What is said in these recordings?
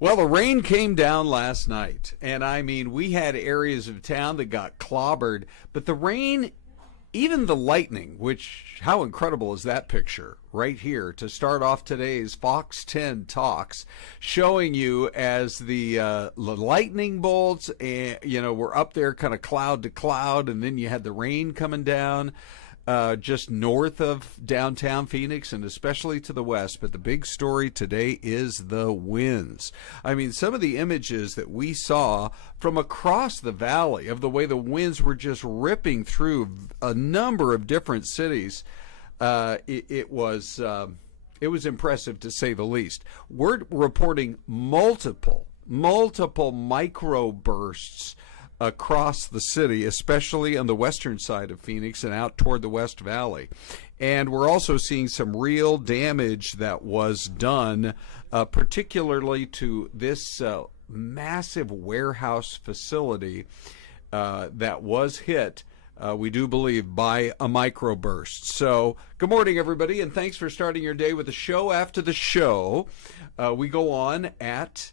Well, the rain came down last night, and I mean, we had areas of town that got clobbered, but the rain, even the lightning, which, how incredible is that picture right here to start off today's Fox 10 Talks, showing you as the lightning bolts, and, were up there kind of cloud to cloud, and then you had the rain coming down. Just north of downtown Phoenix and especially to the west. But the big story today is the winds. I mean, some of the images that we saw from across the valley of the way the winds were just ripping through a number of different cities, it was impressive to say the least. We're reporting multiple microbursts across the city, especially on the western side of Phoenix and out toward the West Valley. And we're also seeing some real damage that was done, particularly to this massive warehouse facility that was hit, we do believe, by a microburst. So good morning, everybody, and thanks for starting your day with the show. After the show, we go on at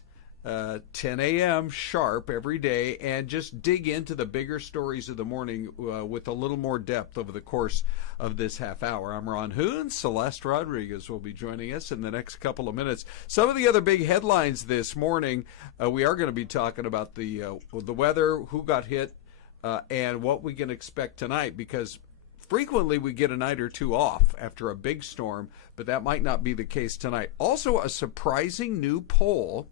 10 a.m. sharp every day and just dig into the bigger stories of the morning with a little more depth over the course of this half hour. I'm Ron Hoon. Syleste Rodriguez will be joining us in the next couple of minutes. Some of the other big headlines this morning, we are going to be talking about the weather, who got hit, and what we can expect tonight, because frequently we get a night or two off after a big storm, but that might not be the case tonight. Also, a surprising new poll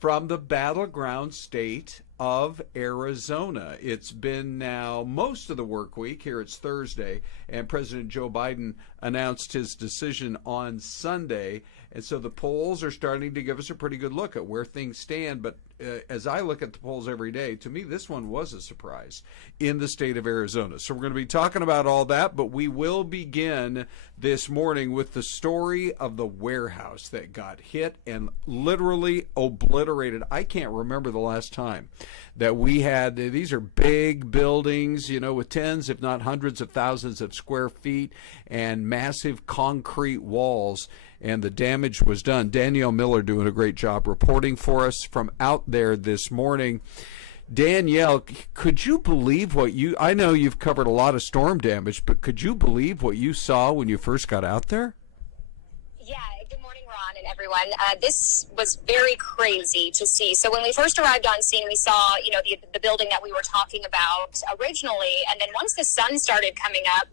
from the battleground state of Arizona. It's been now most of the work week. Here it's Thursday, and President Joe Biden announced his decision on Sunday. And so the polls are starting to give us a pretty good look at where things stand. But as I look at the polls every day, to me, this one was a surprise in the state of Arizona. So we're going to be talking about all that, but we will begin this morning with the story of the warehouse that got hit and literally obliterated. I can't remember the last time that we had, these are big buildings, with tens, if not hundreds of thousands of square feet and massive concrete walls, and the damage was done. Danielle Miller doing a great job reporting for us from out there this morning. Danielle, could you believe I know you've covered a lot of storm damage, but could you believe what you saw when you first got out there? Yeah, good morning, Ron and everyone. This was very crazy to see. So when we first arrived on scene, we saw, the building that we were talking about originally. And then once the sun started coming up,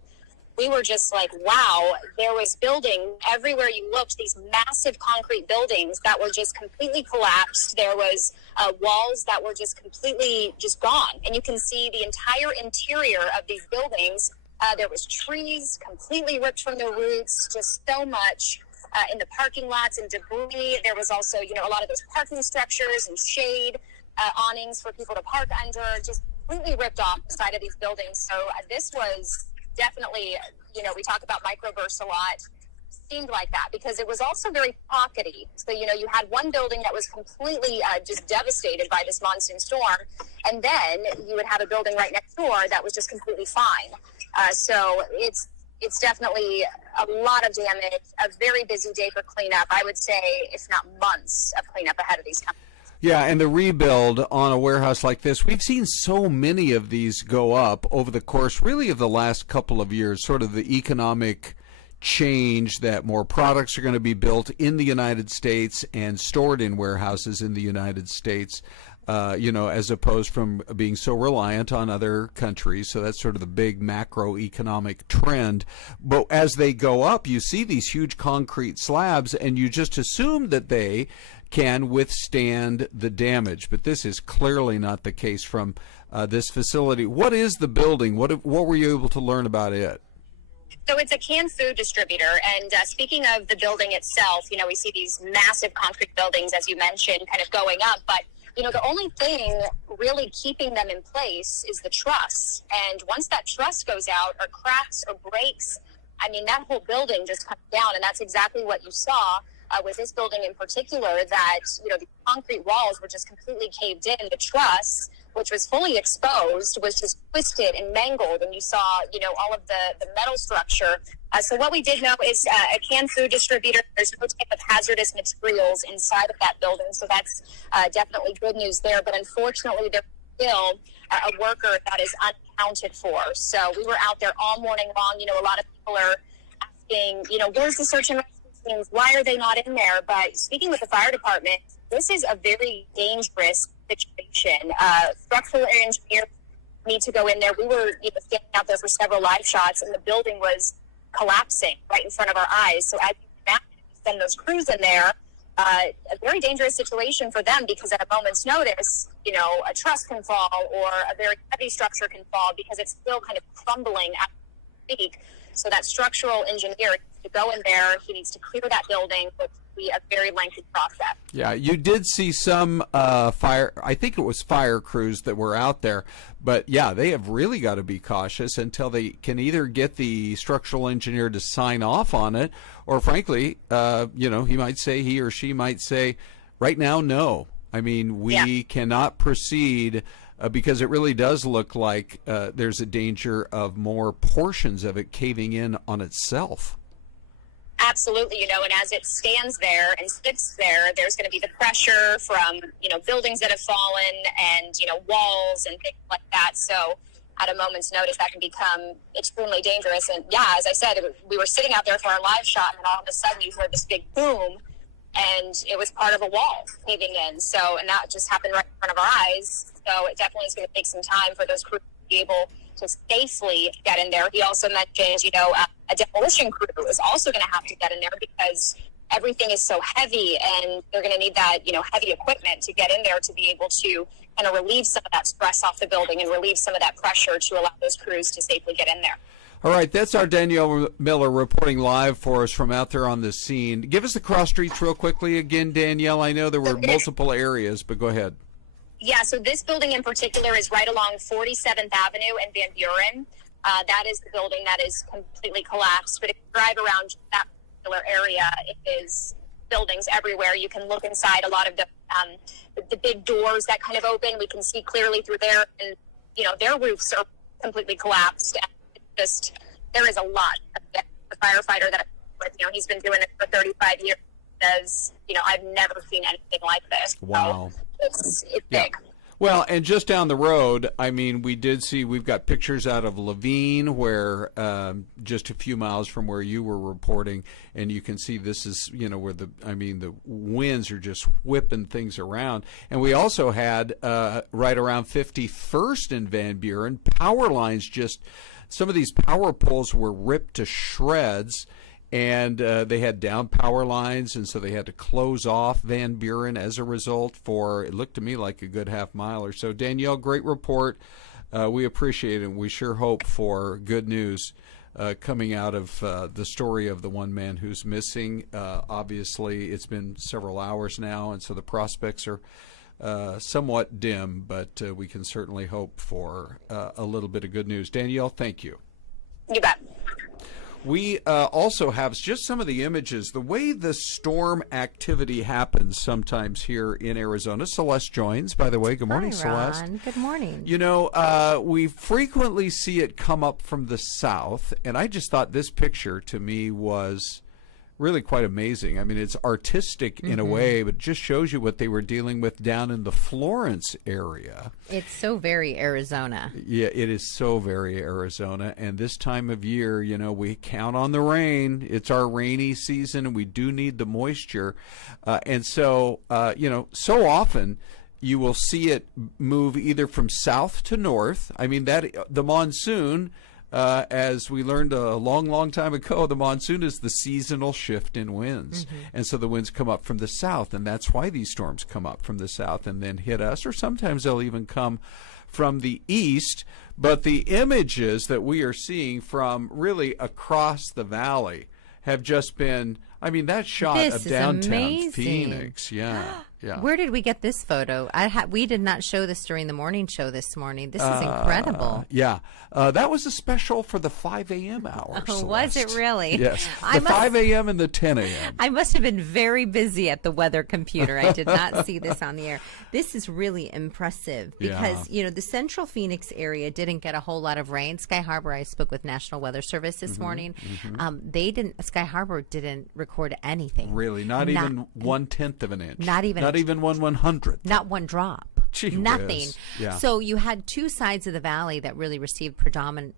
we were just like, wow, there was building everywhere you looked, these massive concrete buildings that were just completely collapsed. There was walls that were just completely gone. And you can see the entire interior of these buildings. There was trees completely ripped from the roots, just so much in the parking lots and debris. There was also, a lot of those parking structures and shade awnings for people to park under, just completely ripped off the side of these buildings. So this was definitely, we talk about microbursts a lot, seemed like that because it was also very pockety. So, you had one building that was completely just devastated by this monsoon storm, and then you would have a building right next door that was just completely fine. So it's definitely a lot of damage, a very busy day for cleanup. I would say, if not months of cleanup ahead of these companies. Yeah, and the rebuild on a warehouse like this, we've seen so many of these go up over the course really of the last couple of years, sort of the economic change that more products are going to be built in the United States and stored in warehouses in the United States, as opposed from being so reliant on other countries. So that's sort of the big macroeconomic trend. But as they go up, you see these huge concrete slabs, and you just assume that they can withstand the damage. But this is clearly not the case from this facility. What is the building? What were you able to learn about it? So it's a canned food distributor, and speaking of the building itself, we see these massive concrete buildings, as you mentioned, kind of going up, but the only thing really keeping them in place is the truss. And once that truss goes out or cracks or breaks, that whole building just comes down. And that's exactly what you saw with this building in particular, that, the concrete walls were just completely caved in. The truss, which was fully exposed, was just twisted and mangled. And you saw, all of the metal structure So what we did know is a canned food distributor, there's no type of hazardous materials inside of that building. So that's definitely good news there. But unfortunately, there's still a worker that is unaccounted for. So we were out there all morning long. You know, a lot of people are asking, you know, where's the search and rescue teams? Why are they not in there? But speaking with the fire department, this is a very dangerous situation. Structural engineers need to go in there. We were standing out there for several live shots, and the building was collapsing right in front of our eyes. So as you can imagine, send those crews in there, a very dangerous situation for them, because at a moment's notice, you know, a truss can fall or a very heavy structure can fall because it's still kind of crumbling at the peak. So that structural engineer needs to go in there. He needs to clear that building, which will be a very lengthy process. Yeah, you did see some fire, I think it was fire crews that were out there, but yeah, they have really got to be cautious until they can either get the structural engineer to sign off on it, or frankly, you know, he or she might say, right now, no. I mean, we cannot proceed because it really does look like there's a danger of more portions of it caving in on itself. Absolutely, you know, and as it stands there and sits there, there's going to be the pressure from, you know, buildings that have fallen and, you know, walls and things like that. So at a moment's notice, that can become extremely dangerous. And yeah, as I said, we were sitting out there for our live shot, and all of a sudden you heard this big boom, and it was part of a wall caving in. So, and that just happened right in front of our eyes. So it definitely is going to take some time for those crews to be able to safely get in there. He also mentioned, you know, a demolition crew is also going to have to get in there because everything is so heavy, and they're going to need that, you know, heavy equipment to get in there to be able to kind of relieve some of that stress off the building and relieve some of that pressure to allow those crews to safely get in there. All right, that's our Danielle Miller reporting live for us from out there on the scene. Give us the cross streets real quickly again, Danielle. I know there were multiple areas, but go ahead. Yeah, so this building in particular is right along 47th Avenue and Van Buren. That is the building that is completely collapsed. But if you drive around that particular area, it is buildings everywhere. You can look inside a lot of the big doors that kind of open. We can see clearly through there, and you know, their roofs are completely collapsed. And it's just, there is a lot. The firefighter that I'm with, you know, he's been doing it for 35 years. Says, you know, I've never seen anything like this. Wow. So it's big. Well, and just down the road, I mean, we've got pictures out of Levine where just a few miles from where you were reporting, and you can see this is, you know, where the winds are just whipping things around. And we also had right around 51st in Van Buren, power lines some of these power poles were ripped to shreds. And they had down power lines, and so they had to close off Van Buren as a result for, it looked to me like a good half mile or so. Danielle, great report. We appreciate it, and we sure hope for good news coming out of the story of the one man who's missing. Obviously, it's been several hours now, and so the prospects are somewhat dim, but we can certainly hope for a little bit of good news. Danielle, thank you. You bet. We also have just some of the images, the way the storm activity happens sometimes here in Arizona. Celeste joins, by the way. Good morning, Hi, Ron. Celeste. Good morning. You know, we frequently see it come up from the south, and I just thought this picture to me was really quite amazing. I mean, it's artistic in a way, but it just shows you what they were dealing with down in the Florence area. It's so very Arizona. Yeah, it is so very Arizona. And this time of year, you know, we count on the rain. It's our rainy season, and we do need the moisture. And so, you know, so often you will see it move either from south to north. I mean, the monsoon, as we learned a long time ago, the monsoon is the seasonal shift in winds. And so the winds come up from the south, and that's why these storms come up from the south and then hit us, or sometimes they'll even come from the east. But the images that we are seeing from really across the valley have just been, I mean, that shot This of is downtown amazing. Phoenix, Yeah. Where did we get this photo? We did not show this during the morning show this morning. This is incredible. Yeah. That was a special for the 5 a.m. hour. Oh, was it really? Yes. The 5 a.m. and the 10 a.m. I must have been very busy at the weather computer. I did not see this on the air. This is really impressive because, the central Phoenix area didn't get a whole lot of rain. Sky Harbor, I spoke with National Weather Service this morning. Sky Harbor didn't record anything. Really? Not even 1/10 of an inch? Not even 1/100th? Not one drop. Gee Nothing. Whiz. Yeah. So you had two sides of the valley that really received predominant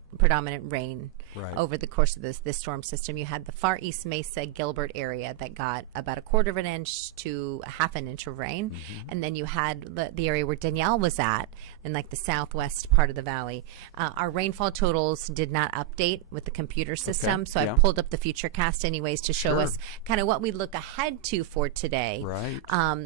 rain over the course of this storm system. You had the far east Mesa Gilbert area that got about a quarter of an inch to a half an inch of rain, and then you had the area where Danielle was at, in like the southwest part of the valley. Our rainfall totals did not update with the computer system, so I pulled up the Futurecast anyways to show us kind of what we look ahead to for today. Right.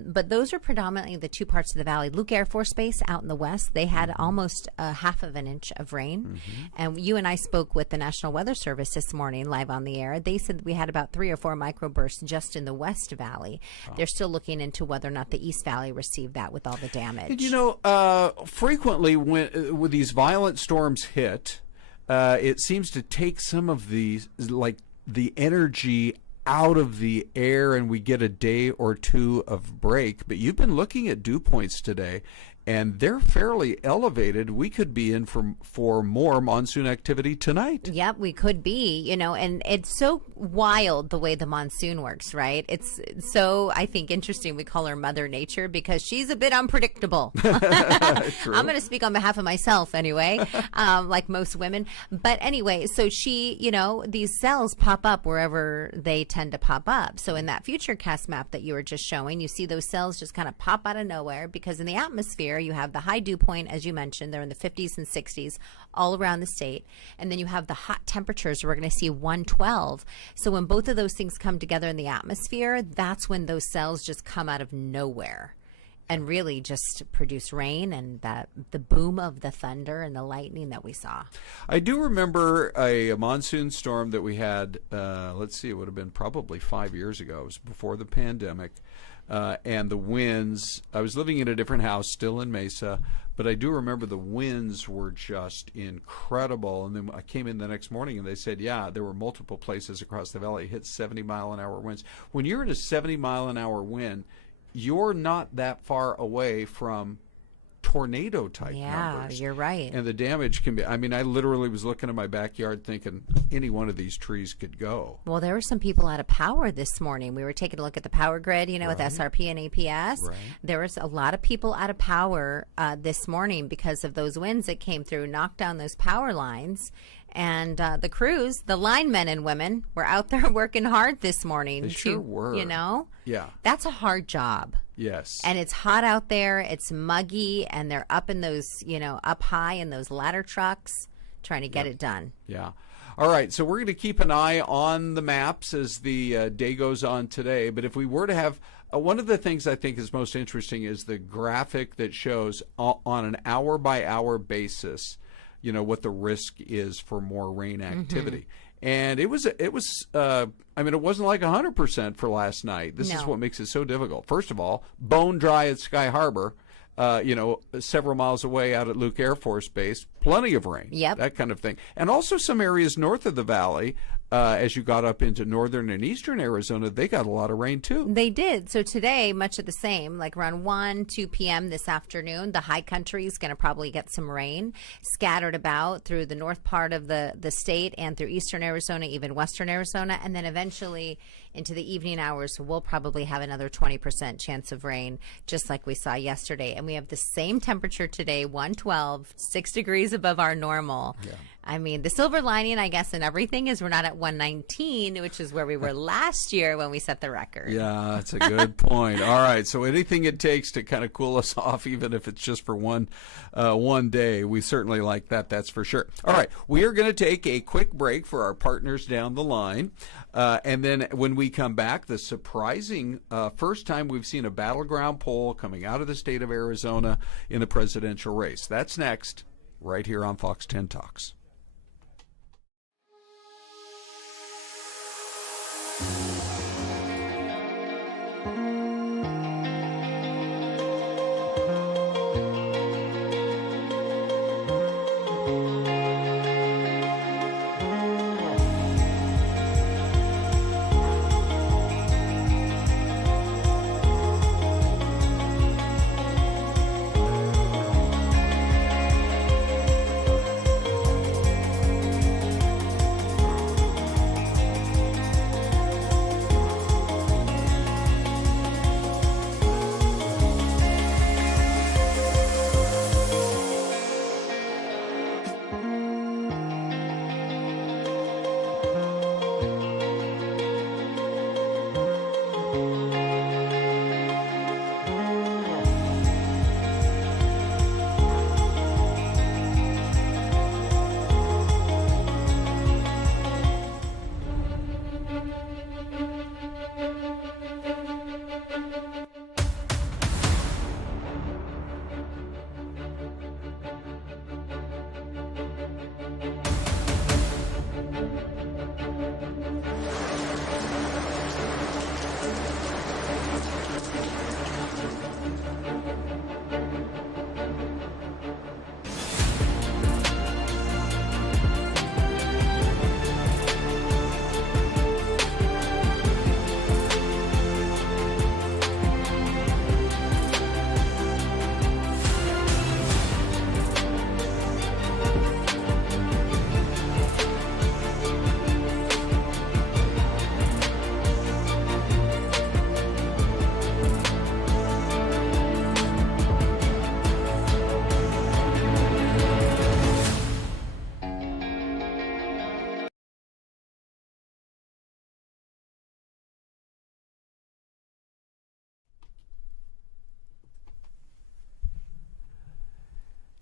But those are predominantly the two parts of the valley. Luke Air Force Base out in the west, they had almost a half of an inch of rain. And you and I spoke with the National Weather Service this morning live on the air. They said we had about 3 or 4 microbursts just in the West Valley. They're still looking into whether or not the East Valley received that with all the damage. Frequently when these violent storms hit, it seems to take some of these, like the energy out of the air, and we get a day or two of break. But you've been looking at dew points today, and they're fairly elevated. We could be in for more monsoon activity tonight. Yep, we could be, and it's so wild the way the monsoon works, right? It's so, I think, interesting. We call her Mother Nature because she's a bit unpredictable. True. I'm going to speak on behalf of myself anyway, like most women. But anyway, so she, these cells pop up wherever they tend to pop up. So in that Futurecast map that you were just showing, you see those cells just kind of pop out of nowhere because in the atmosphere, you have the high dew point, as you mentioned, they're in the 50s and 60s all around the state. And then you have the hot temperatures, we're going to see 112. So when both of those things come together in the atmosphere, that's when those cells just come out of nowhere and really just produce rain and the boom of the thunder and the lightning that we saw. I do remember a monsoon storm that we had, it would have been probably 5 years ago. It was before the pandemic. And the winds, I was living in a different house still in Mesa, but I do remember the winds were just incredible. And then I came in the next morning and they said, there were multiple places across the valley hit 70-mile-an-hour winds. When you're in a 70-mile-an-hour wind, you're not that far away from tornado type numbers. You're right. And the damage can be, I literally was looking at my backyard thinking any one of these trees could go. Well, there were some people out of power this morning. We were taking a look at the power grid, with SRP and APS. Right. There was a lot of people out of power this morning because of those winds that came through, knocked down those power lines. And the crews, the linemen and women, were out there working hard this morning. They sure were. Yeah. That's a hard job. Yes. And it's hot out there. It's muggy. And they're up in those, up high in those ladder trucks trying to get it done. Yeah. All right. So we're going to keep an eye on the maps as the day goes on today. But if we were to have one of the things I think is most interesting is the graphic that shows on an hour-by-hour basis what the risk is for more rain activity. And it wasn't like 100% for last night. This is what makes it so difficult. First of all, bone dry at Sky Harbor, several miles away out at Luke Air Force Base, plenty of rain, that kind of thing. And also some areas north of the valley, as you got up into northern and eastern Arizona, they got a lot of rain too. They did. So today, much of the same, like around 2 p.m. this afternoon, the high country is going to probably get some rain scattered about through the north part of the state and through eastern Arizona, even western Arizona. And then eventually into the evening hours, we'll probably have another 20% chance of rain, just like we saw yesterday. And we have the same temperature today, 112, 6 degrees above our normal. Yeah. The silver lining, I guess, in everything is we're not at 119, which is where we were last year when we set the record. Yeah, that's a good point. All right, so anything it takes to kind of cool us off, even if it's just for one day, we certainly like that, that's for sure. All right, we are going to take a quick break for our partners down the line. And then when we come back, the surprising first time we've seen a battleground poll coming out of the state of Arizona in the presidential race. That's next, right here on Fox 10 Talks.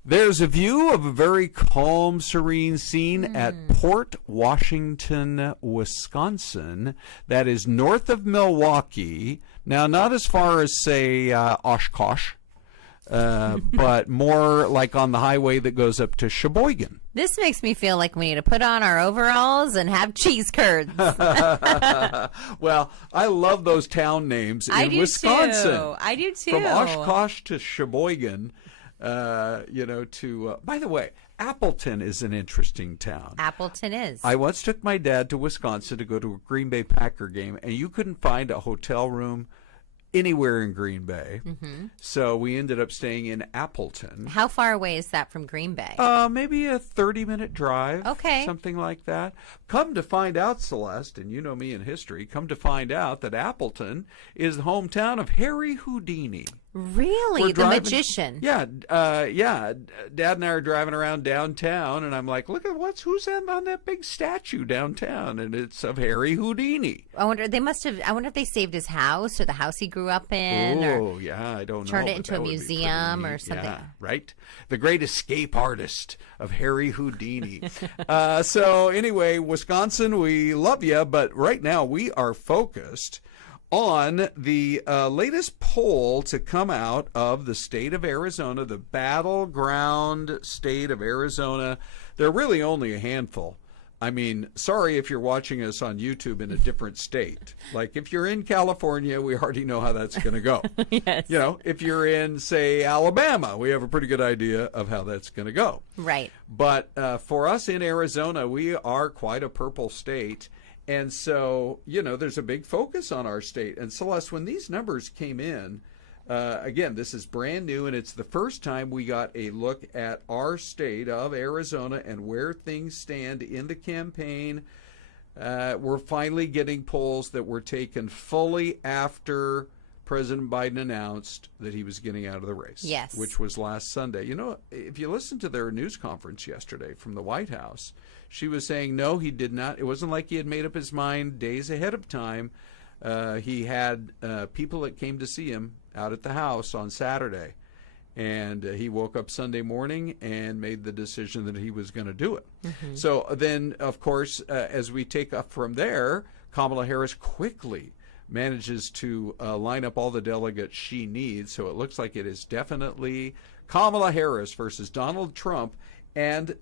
There's a view of a very calm, serene scene at Port Washington, Wisconsin, that is north of Milwaukee. Now, not as far as, say, Oshkosh, but more like on the highway that goes up to Sheboygan. This makes me feel like we need to put on our overalls and have cheese curds. Well, I love those town names in Wisconsin. I do too. From Oshkosh to Sheboygan, by the way, Appleton is an interesting town. Appleton is. I once took my dad to Wisconsin to go to a Green Bay Packer game, and you couldn't find a hotel room anywhere in Green Bay. Mm-hmm. So we ended up staying in Appleton. How far away is that from Green Bay? Maybe a 30-minute drive. Okay. Something like that. Come to find out, Celeste, and you know me in history, come to find out that Appleton is the hometown of Harry Houdini. Really? The magician? Yeah. Dad and I are driving around downtown, and I'm like, look at who's on that big statue downtown, and it's of Harry Houdini. I wonder if they saved his house or the house he grew up in. Oh, yeah, I don't know. Turned it into a museum or something. Yeah, right? The great escape artist of Harry Houdini. So anyway, Wisconsin, we love you, but right now we are focused on the latest poll to come out of the state of Arizona, the battleground state of Arizona. There are really only a handful. I mean, sorry if you're watching us on YouTube in a different state. Like if you're in California, we already know how that's going to go. Yes. You know, if you're in, say, Alabama, we have a pretty good idea of how that's going to go. Right. But for us in Arizona, we are quite a purple state. And so, there's a big focus on our state. And Celeste, when these numbers came in, again, this is brand new, and it's the first time we got a look at our state of Arizona and where things stand in the campaign. We're finally getting polls that were taken fully after President Biden announced that he was getting out of the race. Yes. Which was last Sunday. If you listen to their news conference yesterday from the White House, she was saying, no, he did not. It wasn't like he had made up his mind days ahead of time. He had people that came to see him out at the house on Saturday. And he woke up Sunday morning and made the decision that he was going to do it. Mm-hmm. So then, of course, as we take up from there, Kamala Harris quickly manages to line up all the delegates she needs. So it looks like it is definitely Kamala Harris versus Donald Trump. And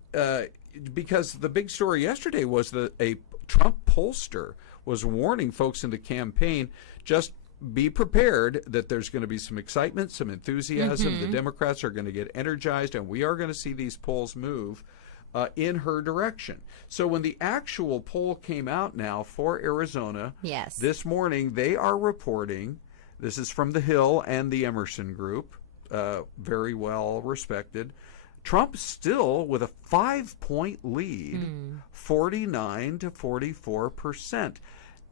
because the big story yesterday was that a Trump pollster was warning folks in the campaign, just be prepared that there's going to be some excitement, some enthusiasm. Mm-hmm. The Democrats are going to get energized, and we are going to see these polls move in her direction. So when the actual poll came out now for Arizona, yes, this morning, they are reporting, this is from the Hill and the Emerson Group, very well respected, Trump still with a 5-point lead, 49 to 44%.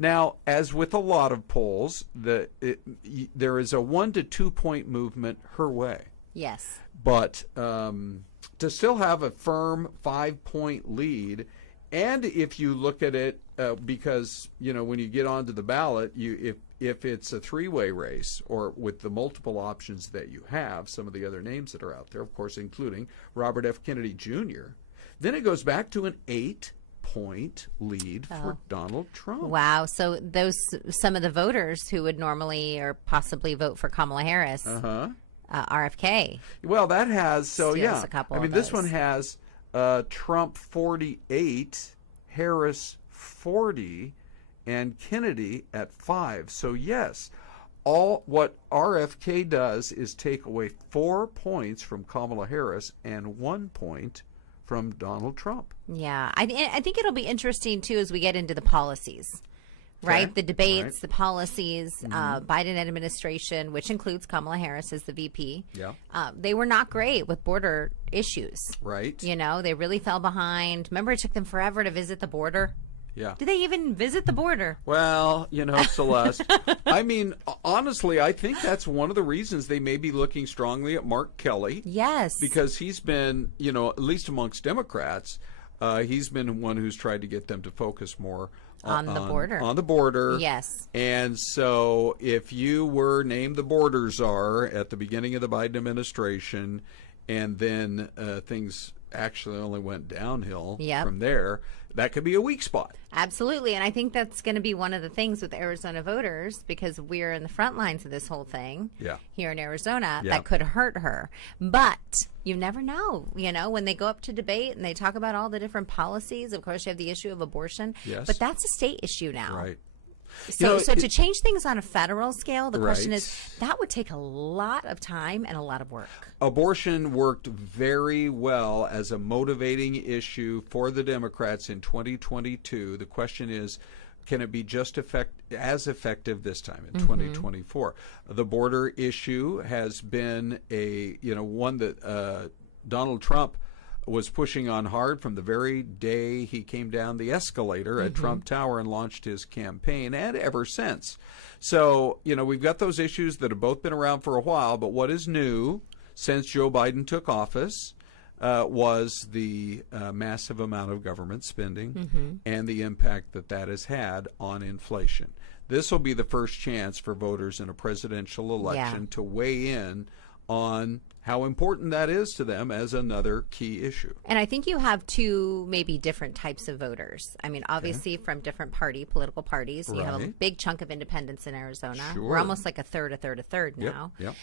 Now, as with a lot of polls, there is a 1 to 2 point movement her way. Yes. But to still have a firm 5-point lead, and if you look at it, because when you get onto the ballot, if it's a three-way race or with the multiple options that you have, some of the other names that are out there, of course, including Robert F. Kennedy Jr., then it goes back to an 8-point lead for Donald Trump. Wow. So some of the voters who would normally or possibly vote for Kamala Harris, RFK. Well, that has, a couple I mean, this one has Trump 48, Harris 40, and Kennedy at 5. So yes, all what RFK does is take away 4 points from Kamala Harris and 1 point from Donald Trump. Yeah, I think it'll be interesting too as we get into the policies, right? Okay. The debates, Right. the policies, Biden administration, which includes Kamala Harris as the VP. Yeah. They were not great with border issues. Right. They really fell behind. Remember, it took them forever to visit the border. Yeah. Did they even visit the border? Well, Celeste, I mean, honestly, I think that's one of the reasons they may be looking strongly at Mark Kelly. Yes. Because he's been, at least amongst Democrats, he's been one who's tried to get them to focus more on the border. On the border. Yes. And so if you were named the border czar at the beginning of the Biden administration, and then things actually only went downhill Yep. from there, that could be a weak spot. Absolutely. And I think that's going to be one of the things with Arizona voters, because we're in the front lines of this whole thing here in Arizona, that could hurt her. But you never know, when they go up to debate and they talk about all the different policies. Of course, you have the issue of abortion, but that's a state issue now. Right. So to change things on a federal scale, the question is, that would take a lot of time and a lot of work. Abortion worked very well as a motivating issue for the Democrats in 2022. The question is, can it be just as effective this time in 2024? The border issue has been one that Donald Trump was pushing on hard from the very day he came down the escalator at Trump Tower and launched his campaign, and ever since. So, we've got those issues that have both been around for a while, but what is new since Joe Biden took office was the massive amount of government spending and the impact that has had on inflation. This will be the first chance for voters in a presidential election to weigh in on how important that is to them as another key issue. And I think you have two maybe different types of voters. I mean, obviously from different political parties. You have a big chunk of independents in Arizona. Sure. We're almost like a third now. Yep.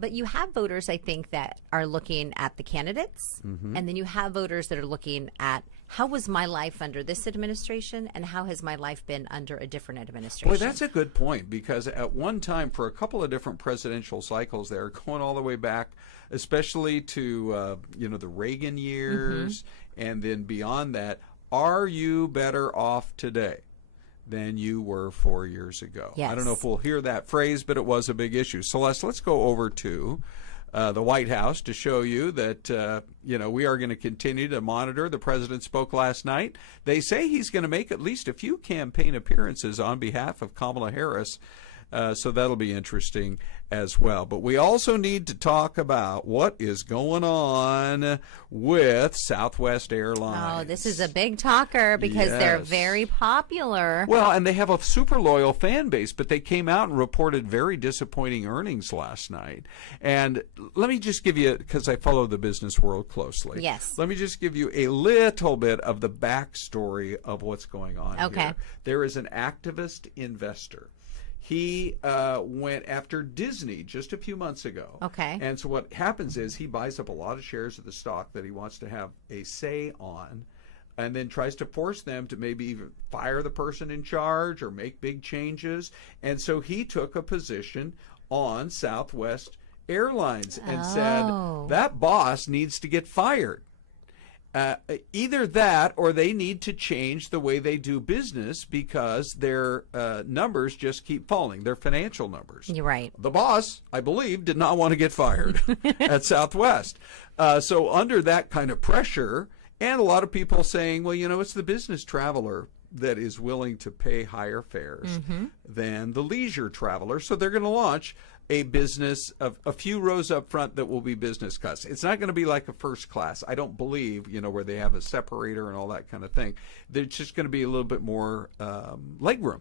But you have voters, I think, that are looking at the candidates. And then you have voters that are looking at, how was my life under this administration and how has my life been under a different administration? Boy, that's a good point, because at one time, for a couple of different presidential cycles there, going all the way back, especially to the Reagan years, and then beyond that, are you better off today than you were 4 years ago? Yes. I don't know if we'll hear that phrase, but it was a big issue. Celeste, let's go over to the White House to show you that, we are going to continue to monitor. The president spoke last night. They say he's going to make at least a few campaign appearances on behalf of Kamala Harris. So that'll be interesting as well. But we also need to talk about what is going on with Southwest Airlines. Oh, this is a big talker because they're very popular. Well, and they have a super loyal fan base, but they came out and reported very disappointing earnings last night. And let me just give you, because I follow the business world closely. Yes. Let me just give you a little bit of the backstory of what's going on here. There is an activist investor. He went after Disney just a few months ago. Okay. And so what happens is he buys up a lot of shares of the stock that he wants to have a say on, and then tries to force them to maybe even fire the person in charge or make big changes. And so he took a position on Southwest Airlines and said, that boss needs to get fired. Either that or they need to change the way they do business, because their numbers just keep falling, their financial numbers. You're right. The boss, I believe, did not want to get fired at Southwest. So under that kind of pressure, and a lot of people saying, well, it's the business traveler that is willing to pay higher fares than the leisure traveler. So they're going to launch a business of a few rows up front that will be business class. It's not going to be like a first class, I don't believe, where they have a separator and all that kind of thing. There's just going to be a little bit more legroom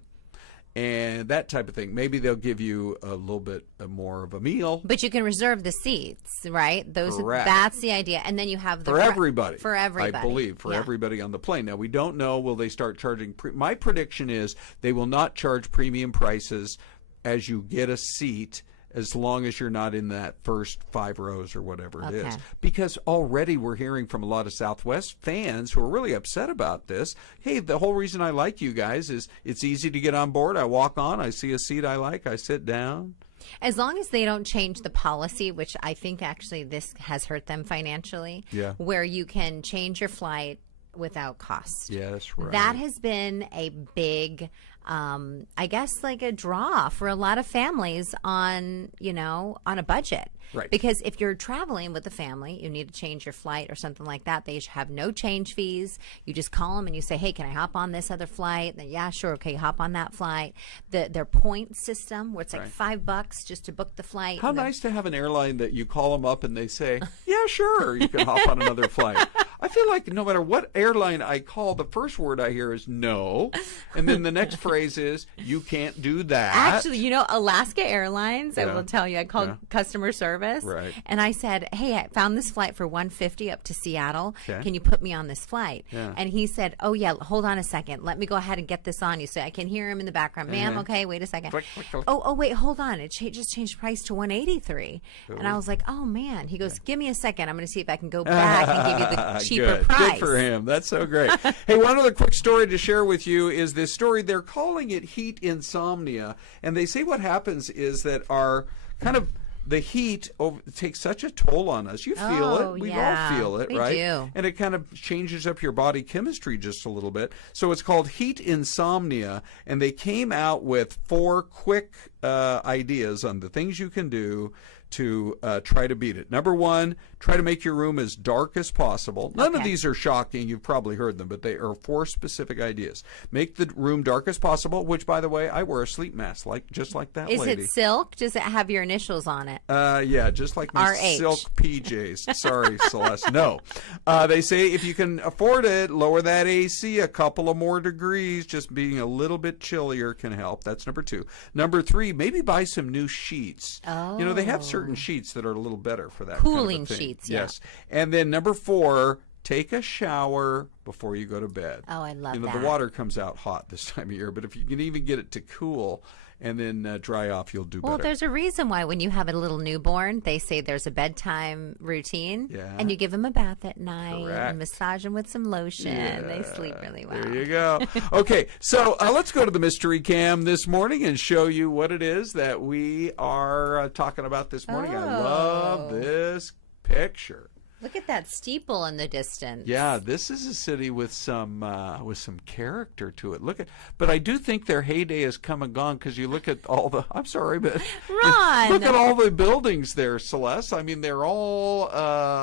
and that type of thing. Maybe they'll give you a little bit more of a meal. But you can reserve the seats, right? Correct. That's the idea. And then you have the... For everybody. For everybody. I believe, for everybody on the plane. Now, we don't know, will they start charging... My prediction is they will not charge premium prices as you get a seat, as long as you're not in that first 5 rows or whatever it is. Because already we're hearing from a lot of Southwest fans who are really upset about this. Hey, the whole reason I like you guys is it's easy to get on board. I walk on, I see a seat I like, I sit down. As long as they don't change the policy, which I think actually this has hurt them financially, where you can change your flight without cost. Yes, right. That has been a big, I guess, like a draw for a lot of families on, on a budget. Right. Because if you're traveling with a family, you need to change your flight or something like that. They have no change fees. You just call them and you say, hey, can I hop on this other flight? And then, yeah, sure. Okay, hop on that flight. Their point system where it's like $5 just to book the flight. How nice to have an airline that you call them up and they say, yeah, sure, you can hop on another flight. I feel like no matter what airline I call, the first word I hear is no. And then the next phrase is, you can't do that. Actually, Alaska Airlines, I will tell you, I called customer service. Right. And I said, hey, I found this flight for $150 up to Seattle. Okay. Can you put me on this flight? Yeah. And he said, oh, yeah, hold on a second. Let me go ahead and get this on you. So I can hear him in the background. Ma'am, okay, wait a second. Click, click, click. Oh, wait, hold on. It just changed price to $183. And I was like, oh, man. He goes, give me a second. I'm going to see if I can go back and give you the cheaper price. Good for him. That's so great. Hey, one other quick story to share with you is this story. They're calling it heat insomnia. And they say what happens is that our kind of the heat takes such a toll on us. You feel it. We all feel it, right? Do. And it kind of changes up your body chemistry just a little bit. So it's called heat insomnia. And they came out with 4 quick ideas on the things you can do to try to beat it. Number 1, try to make your room as dark as possible. None of these are shocking. You've probably heard them, but they are 4 specific ideas. Make the room dark as possible, which, by the way, I wear a sleep mask, just like that lady. Is it silk? Does it have your initials on it? Yeah, just like my RH. silk PJs. Sorry, Celeste. No. They say if you can afford it, lower that AC a couple of more degrees. Just being a little bit chillier can help. That's number 2. Number 3, maybe buy some new sheets. Oh. They have certain sheets that are a little better for that Cooling kind of a thing. sheets, yes. And then number 4, take a shower before you go to bed. Oh, I love that. The water comes out hot this time of year, but if you can even get it to cool and then dry off, you'll do better. Well, there's a reason why when you have a little newborn, they say there's a bedtime routine. Yeah. And you give them a bath at night Correct. and massage them with some lotion. Yeah. They sleep really well. There you go. Okay, so let's go to the mystery cam this morning and show you what it is that we are talking about this morning. I love this picture. Look at that steeple in the distance. Yeah, this is a city with some character to it. But I do think their heyday has come and gone because you look at all the. I'm sorry, but Ron, look at all the buildings there, Celeste. I mean, they're all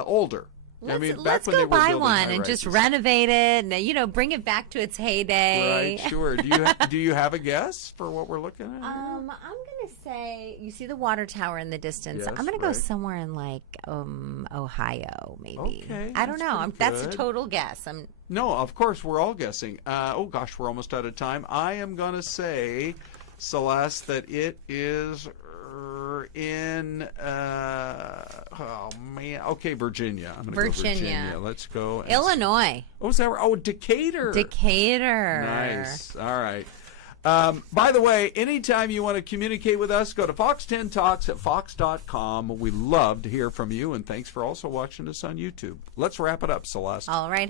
older. Let's go buy one and just renovate it and bring it back to its heyday. Right, sure. Do you have a guess for what we're looking at? I'm gonna say you see the water tower in the distance. Yes, I'm gonna go somewhere in Ohio, maybe. Okay, I don't know. That's a good. total guess. No, of course we're all guessing. Oh gosh, we're almost out of time. I am gonna say, Celeste, that it is in Virginia. I'm gonna go Virginia. Let's go. Illinois. What was that? Oh, Decatur. Decatur. Nice. All right. By the way, anytime you want to communicate with us, go to Fox10Talks at fox.com. We love to hear from you, and thanks for also watching us on YouTube. Let's wrap it up, Celeste. All right.